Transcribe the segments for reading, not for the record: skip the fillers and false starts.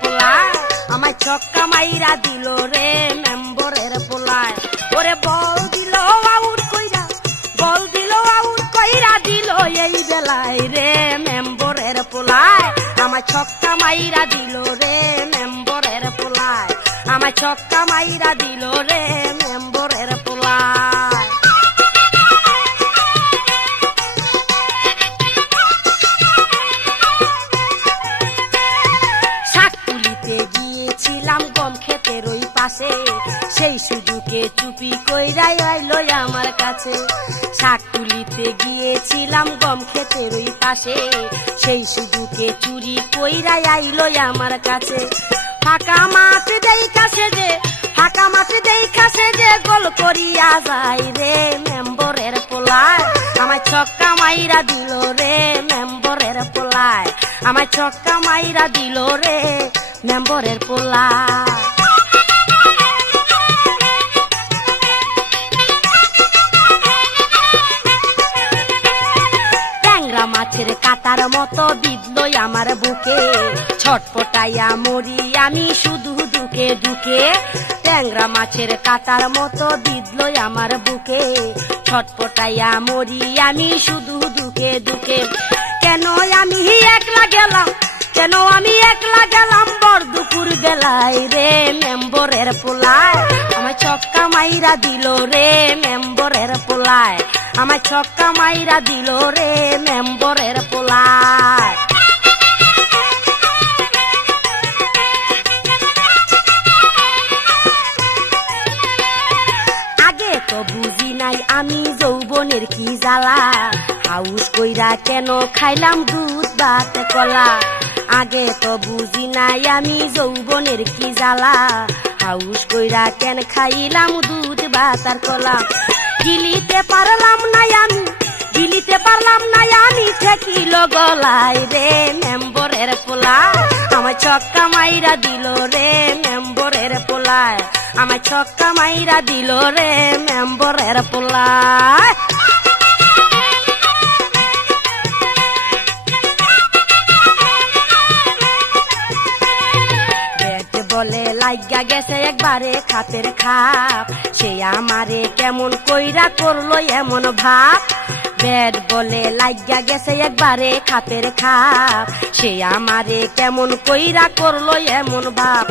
পোলায় আমায় ছক্কা মাইরা দিল রে মেম্বরের পোলায়। ওরে বল দিল আউট কইরা, বল দিল আউট কইরা দিল এই বেলায় রে মেম্বরের পোলায় আমায় ছক্কা মাইরা দিল রে মেম্বরের পোলায় আমায় ছক্কা মাইরা দিল রে মেম্বরের পোলায়। শাকতুলিতে গিয়েছিলাম গম ক্ষেতের ওই পাশে, সেই সুযোগে চুপি কইরাই আইলো আমার কাছে। শাকতুলিতে গিয়েছিলাম গম ক্ষেতের ওই পাশে, সেই সুযোগে চুরি কইরাই আইলো আমার কাছে। ফাঁকা মাঠ দেইখাছে যে, ফাঁকা মাঠ দেইখাছে যে গোল করিয়া যায় রে মেম্বরের পোলায় আমায় ছক্কা মাইরা দিল রে মেম্বরের পোলায় আমায় ছক্কা মাইরা দিল রে মেম্বরের পোলায়। ট্যাংরা মাছের কাটার মতো বিঁধলো আমার বুকে, ছটপটাইয়া মরি আমি শুধু দুকে দুকে। ট্যাংরা মাছের কাটার মতো বিঁধলো আমার বুকে, ছটপটাইয়া মরি আমি শুধু দুকে দুকে। কেন আমি একলা গেলাম, কেন আমি একলা গেলাম বর দুপুর বেলায় রে মেম্বরের পোলায় আমায় ছক্কা মাইরা দিল রে মেম্বরের পোলায় আমায় ছক্কা মাইরা দিল রে মেম্বরের পোলায়। আগে তো বুঝি নাই আমি যৌবনের কি জ্বালা, হাউস কইরা কেন খাইলাম দুধ ভাত কলা। আগে তো বুঝি নাই আমি যৌবনের কি জ্বালা, হাউস কইরা কেন খাইলাম দুধ ভাত আর কলা। গিলিতে পারলাম না আমি, গিলিতে পারলাম না আমি ঠেকিল গলায় রে মেম্বরের পোলায় আমায় ছক্কা মাইরা দিল রে মেম্বরের পোলায় আমায় ছক্কা মাইরা দিল রে মেম্বরের পোলায়। বলে লাইগা গেছে একবারে খাতের খাপ, সে আমারে কেমন কইরা করলো এমন ভাব। ব্যাট বলে লাইগা গেছে একবারে খাতের খাপ, সে আমারে কেমন কইরা করলো এমন ভাব।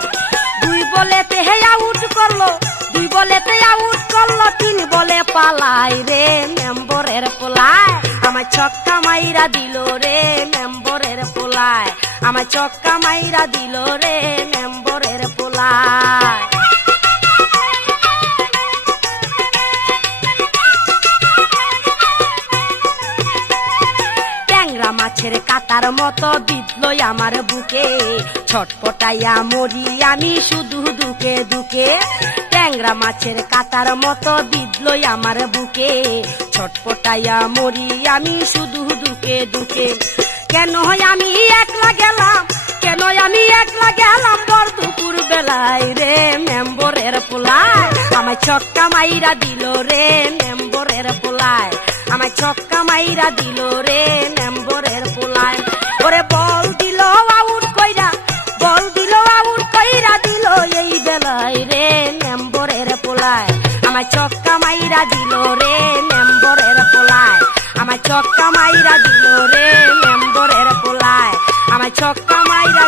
দুই বলেতে হে আউট করলো, দুই বলেতে আউট করলো, তিন বলে পালাই রে মেম্বরের পোলায় আমায় ছক্কা মাইরা দিল রে মেম্বরের পোলায় আমায় ছক্কা মাইরা দিল রে মেম্বরের পোলায়। ট্যাংরা মাছের কাটার মতো বিঁধলো আমার বুকে, ছটপটাইয়া মরি আমি শুধু দুকে দুকে। ট্যাংরা মাছের কাটার মতো বিঁধলো আমার বুকে, ছটপটাইয়া মরি আমি শুধু দুকে দুকে। কেন আমি একলা গেলাম, কেন আমি একলা গেলাম বর দুপুর বেলায় রে মেম্বরের পোলায় আমায় ছক্কা মাইরা দিল রে মেম্বরের পোলায় আমায় ছক্কা মাইরা দিল রে মেম্বরের পোলায়। ওরে বল দিল আউট কইরা, বল দিল আউট কইরা দিল এই বেলায় রে মেম্বরের পোলায় আমায় ছক্কা মাইরা দিল রে মেম্বরের পোলায় আমায় ছক্কা মাইরা দিল রে মেম্বরের পোলায় আমায় ছক্কা মাইরা